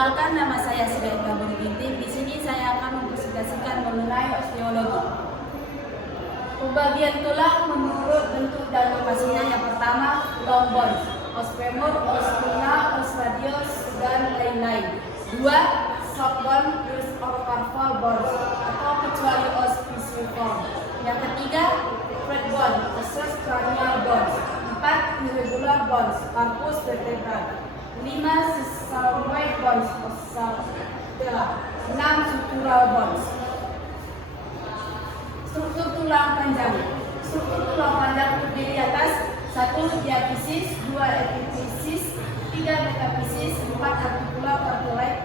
Perkenalkan, nama saya Srega Binti. Di sini saya akan mempresentasikan mengenai osteologi. Pembagian tulang menurut bentuk dan lokasinya. Yang pertama, long bones, os femur, os ulna, os radius, dan lain-lain. Dua, short bone, loose or carpal bones, atau kecuali os pisiform. Yang ketiga, flat bone, osseous cranial bones. Empat, irregular bones, corpus vertebral. 5. Sigmoid bones, ossa patella. 6. Sutural bones. Struktur tulang panjang. Struktur tulang panjang terdiri atas 1. Diafisis, 2. Epifisis, 3. Metafisis, 4. Articular cartilage,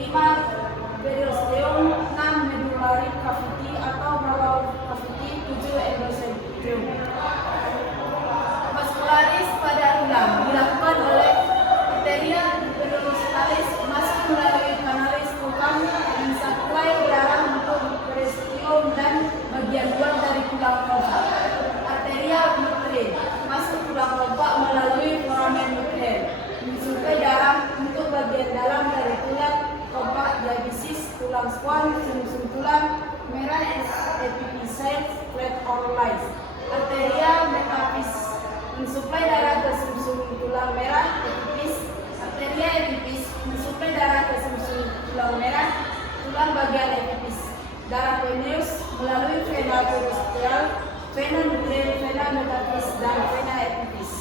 5. Periosteum, 6. Medullary cavity atau bawah cavity, 7. Endometrium. Vascularis pada tulang dilakukan oleh arteria pedulostalis masuk melalui kanalis tulang mensuplai darah untuk periosteum dan bagian luar dari tulang kompak. Arteria uterine masuk tulang kompak melalui foramen uterine mensuplai darah untuk bagian dalam dari tulang kompak. Diafisis, tulang swan, sumsum tulang merah, epiphyseal, flat or lice. Arteria metaphysis mensuplai darah ke sumsum tulang merah, epipis. Arteria epipis mensuplai darah ke sumsum tulang merah, tulang bagian epipis. Darah veneus melalui vena periosteal, vena uterine, vena metaphysis, dan vena epipis.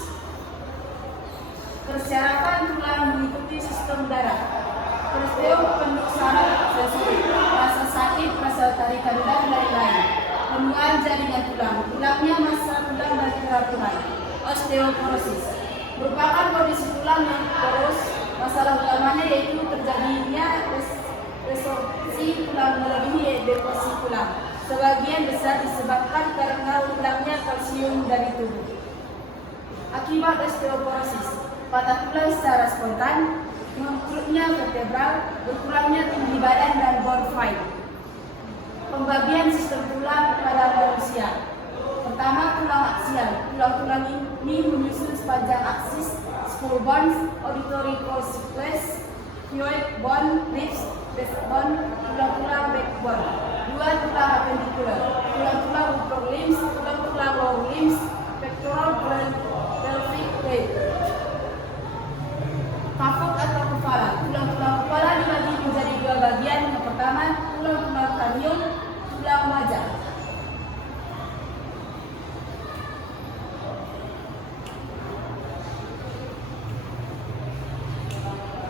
Persyaratan tulang mengikuti sistem darah. Periosteum penuh saraf, sensitif, rasa sakit, rasa tarikan dan lain-lain. Penuaan jaringan tulang, hilangnya massa tulang dan keraturan. Osteoporosis merupakan kondisi tulang yang poros. Masalah utamanya yaitu terjadinya resorpsi tulang melebihi deposi tulang. Sebagian besar disebabkan karena hilangnya kalsium dari tubuh. Akibat osteoporosis, patah tulang secara spontan, mengkerutnya vertebral, berkurangnya tinggi badan dan bone fine. Pembagian sistem tulang pada manusia. Pertama, tulang aksial. Tulang-tulang ini menyusun sepanjang aksis: skull bones, auditory coccyx, hyoid bone, ribs, breastbone, tulang-tulang backbone. 2. Tulang appendicular. Tulang-tulang upper limbs, tulang-tulang lower limbs, pectoral, pelvic plate. Kafuk atau kepala. Tulang-tulang kepala dibagi menjadi 2 bagian. Yang pertama, tulang-tulang cranium, tulang wajah.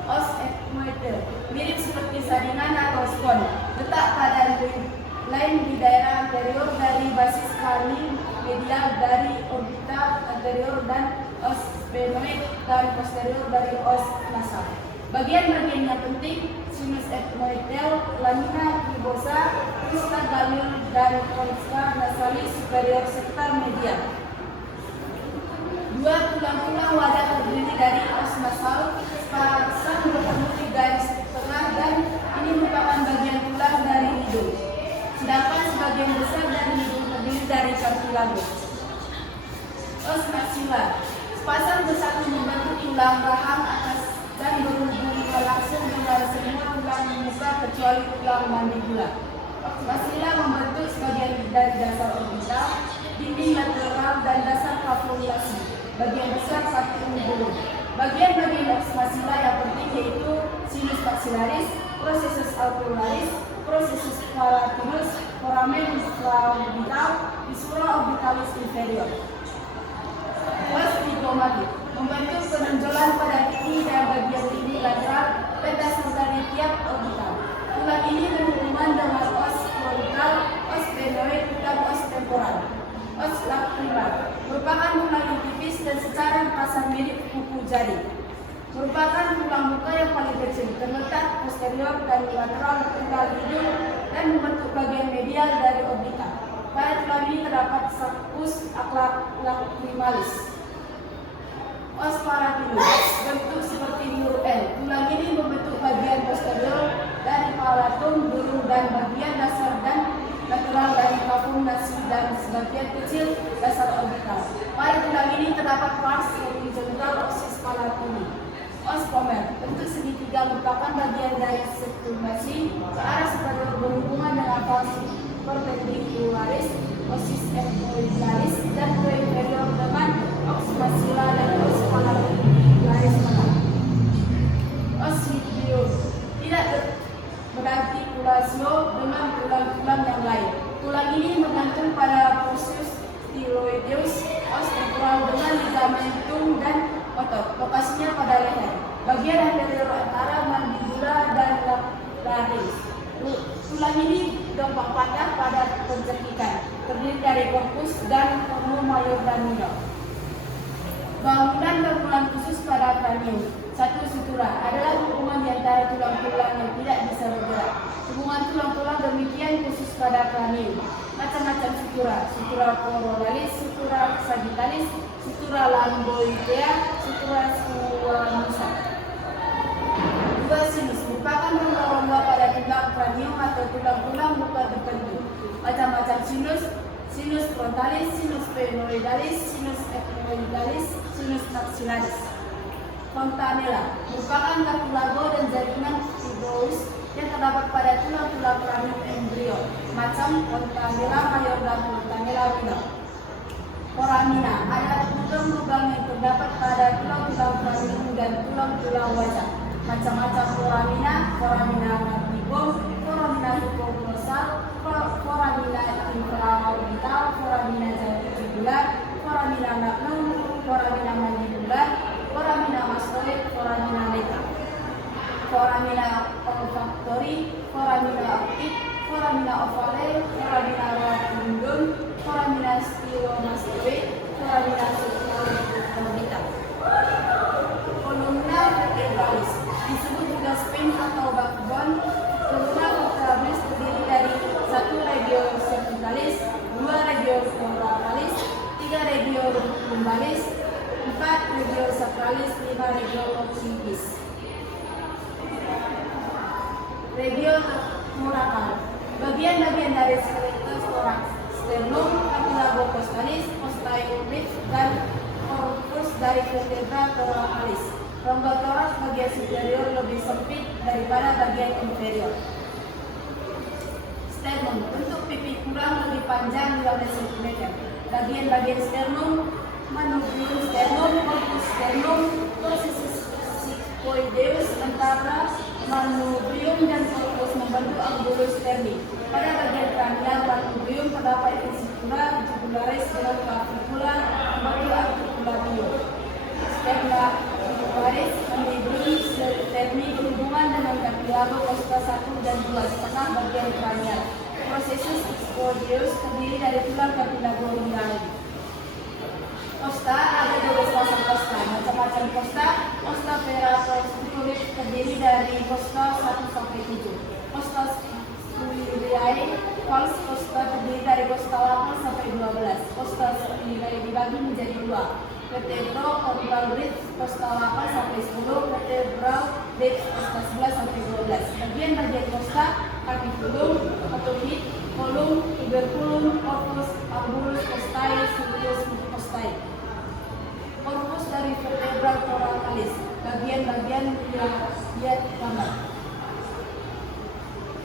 Os ethmoide mirip seperti saringan atau spon. Letak pada lain di daerah anterior dari basis krani, medial dari orbital anterior, dan os sphenoid dan posterior dari os nasal. Bagian-bagian yang penting: sinus ethmoidal, lamina tubosa, crista galil, dan concha nasalis superior serta medial. 2. Tulang-tulang wajah terdiri dari os nasal, sepasang bertemu di garis tengah, dan ini merupakan bagian tulang dari hidung. Sedangkan sebagian besar dari hidung terdiri dari cartilagus. Os maxilla, sepasang bersatu membentuk tulang rahang atas dan berhubungan langsung dengan semua tulang muka kecuali tulang mandibula. Os maxilla membentuk sebagian dari dasar orbital, dinding lateral, dan dasar kapulasi. Bagian besar patung burung. Bagian-bagian os maxilla yang penting yaitu sinus maxillaris, processus alveolaris, processus palatinus, foramen infraorbital, viscera orbitalis inferior. Os zygomatic membentuk penonjolan pada pipi dan bagian tinggi lateral dan dasar dari tiap orbital. Tulang ini berhubungan dengan os orbital, os sphenoid, dan os temporal. Os lacrimal merupakan tulang yang tipis dan secara dipasang mirip kuku jari. Merupakan tulang muka yang paling kecil, terletak posterior dan lateral tulang hidung dan membentuk bagian medial dari orbital. Pada tulang ini terdapat sulcus lacrimalis. Os paratinus bentuk seperti huruf L. Tulang ini membentuk bagian posterior dari palatum burung dan bagian dasar dan lateral dari kafum nasi dan sebagian kecil dasar orbital. Pada tulang ini terdapat pars horizontal oksis palatini. Os pomer bentuk segitiga merupakan bagian dari sekundasi ke arah superior berhubungan dengan falsi perpendikularis, osis ethmoidalis, dan ke inferior dengan os maxilla dan os palatinalis mata. Os video tidak berartikulasio dengan tulang-tulang yang lain. Tulang ini menggantung pada processus thyroideus, os temporal dengan ligamentum dan otot. Lokasinya pada leher. Bagian anterior antara mandibula dan larynx. Tulang ini gampang patah pada pencekikan. Terdiri dari korpus dan foramen mayor dan minor. Bangunan khusus pada kranium. Satu, sutura adalah hubungan di antara tulang-tulang yang tidak bisa bergerak. Hubungan tulang-tulang demikian khusus pada kranium. Macam-macam sutura: sutura coronalis, sutura sagittalis, sutura lamboidea, sutura squamousa. Dua, sinus merupakan rongga-rongga pada tulang kranium atau tulang-tulang muka tertentu. Macam-macam sinus: sinus frontalis, sinus sphenoidalis, sinus ethmoidalis, sinus maxillaris. Fontanella merupakan cartilago dan jaringan fibrous yang terdapat pada tulang-tulang kranium embrio, macam fontanella mayor dan fontanella minor. Foramina adalah lubang-lubang yang terdapat pada tulang-tulang kranium dan tulang-tulang wajah. Macam-macam foramina: foramina vertebrum, foramina subcondrosal, foramina infraorbital, foramina jugular, foramina magnum, foramina mandibular, foramina mastoid, foramina leta, foramina olfactory, foramina optic, foramina ovale, foramina rotundum, foramina stylomastoid, foramina suborbital. Columna vertebralis disebut juga spine atau backbone. Columna vertebralis terdiri dari 1 regio cervicalis, 2 regio thoracalis, 3 regio lumbalis, 4 regio sacralis, 5 regio occipitis. Regio thoracal, bagian-bagian dari skeleton thorax, sternum, cartilago costalis, osteoid, dan corpus dari vertebra thoracalis. Rongga thorax bagian superior lebih sempit daripada bagian inferior. Sternum, bentuk pipi kurang lebih panjang 15 cm. Bagian-bagian sternum: manubrium sternum, corpus sternum, processus sigmoideus antara manubrium dan corpus membentuk angulus sterni. Pada bagian kranial manubrium terdapat vesicula jugularis dengan clavicula articularium. Sterna jugularis mandibrium sterni berhubungan dengan cartilago costa 1 dan 2 setengah bagian kranial. Processus sigmoideus terdiri dari tulang cartilago lumbar. Costa ada 12 pasang costa. Macam-macam costa: costa perapositoris terdiri dari costa 1 sampai 7. Costa spheriae false costa terdiri dari costa 8 sampai 12. Costa spheriae dibagi menjadi 2. Vertebral orbital bridge costa 8 sampai 10. Vertebral bridge costa 11 sampai 12. Bagian-bagian costa: capitulum, otohid, column, tuberculum, corpus, angulus costae, sinus costae. Korpus dari vertebra thoracalis, bagian-bagian yang lihat gambar.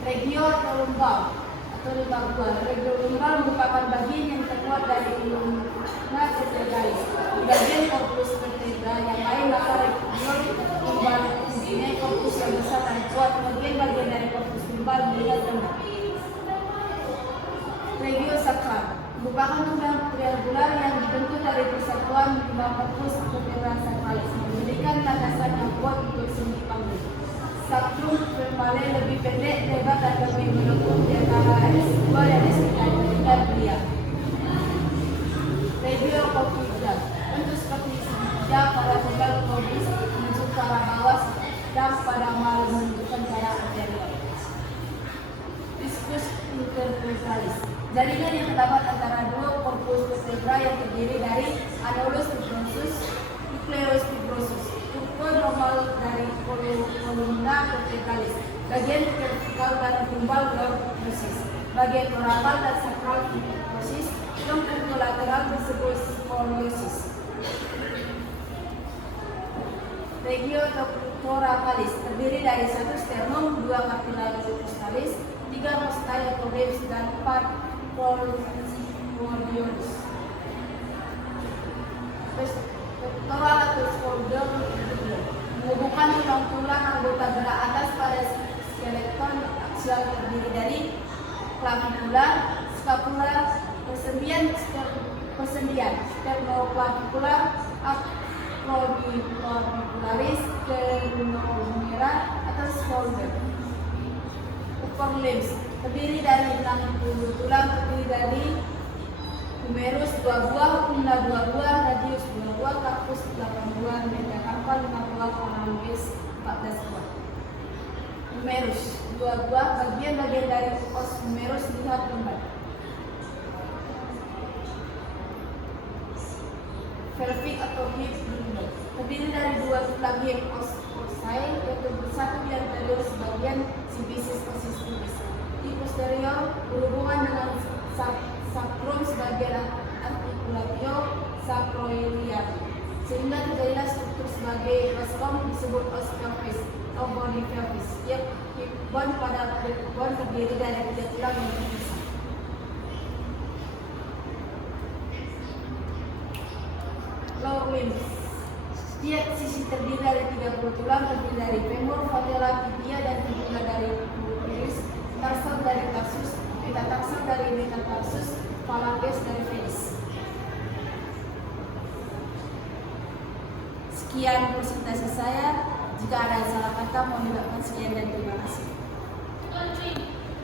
Regio lumbal atau lumbal luar. Regio lumbal merupakan bagian yang terkuat dari ulna vertebralis. Di bagian korpus vertebra yang lain maka regio lumbal mempunyai korpus yang besar dan kuat. Bagian-bagian dari korpus lumbal melihat rendah. Regio sacral merupakan tulang triangular yang dibentuk dari persatuan 5 korpus vertebra sacralis, memberikan landasan yang kuat untuk sendi panggul. Sacrum female lebih pendek, lebar dan lebih melengkung di antara S2 dan S3 dibandingkan pria. Regio coccygeal, bentuk seperti segitiga pada tunggal kobis menuju ke arah bawah dan pada mal menunjukkan ke arah anterior. Discus intervertebralis, jaringan yang terdapat antara dua korpus vertebra yang terdiri dari annulus fibrosus, nucleus fibrosus, normal dari columna vertebralis, bagian vertikal dan tumbal lordosis, bagian thoracal dan sacral fibrosis, dan kolateral disebut scoliosis. Regio thoracalis terdiri dari 1 sternum, cartilagus costalis, 3 costaya codeus, dan 4 polymordiolus. Pectoral atau shoulder menghubungkan tulang-tulang anggota gerak atas pada skeleton aksial terdiri dari clavicula, scapula, persendian, sternoclavicular, acromioclavicularis, sternoclavicula atau shoulder. Upper limbs terdiri dari 60 tulang, terdiri dari humerus 2 buah, ulna 2 buah, radius 2 buah, carpus 8 buah, metacarpal 5 buah, phalanges 14 buah. Humerus 2 buah, bagian-bagian dari os humerus lihat gambar. Pelvic atau hip girdle terdiri dari 2 tulang hip ossei, yaitu satu di anterior sebagian sibisis osis pubis. Di posterior berhubungan dengan sacrum sebagian articulatio sacroiliac, sehingga terjadilah struktur sebagai rostrum disebut os pelvis atau body pelvis. Setiap hip bone pada backbone terdiri dari 3 tulang yang terpisah. Lower limbs setiap sisi terdiri dari 30 tulang, terdiri dari femur, patella, tibia, dan fibula dari pubis, tarsal dari tarsus, metatarsal dari metatarsus, phalanges dari pedis. Sekian presentasi saya. Jika ada salah kata, mohon dimaafkan. Sekian dan terima kasih.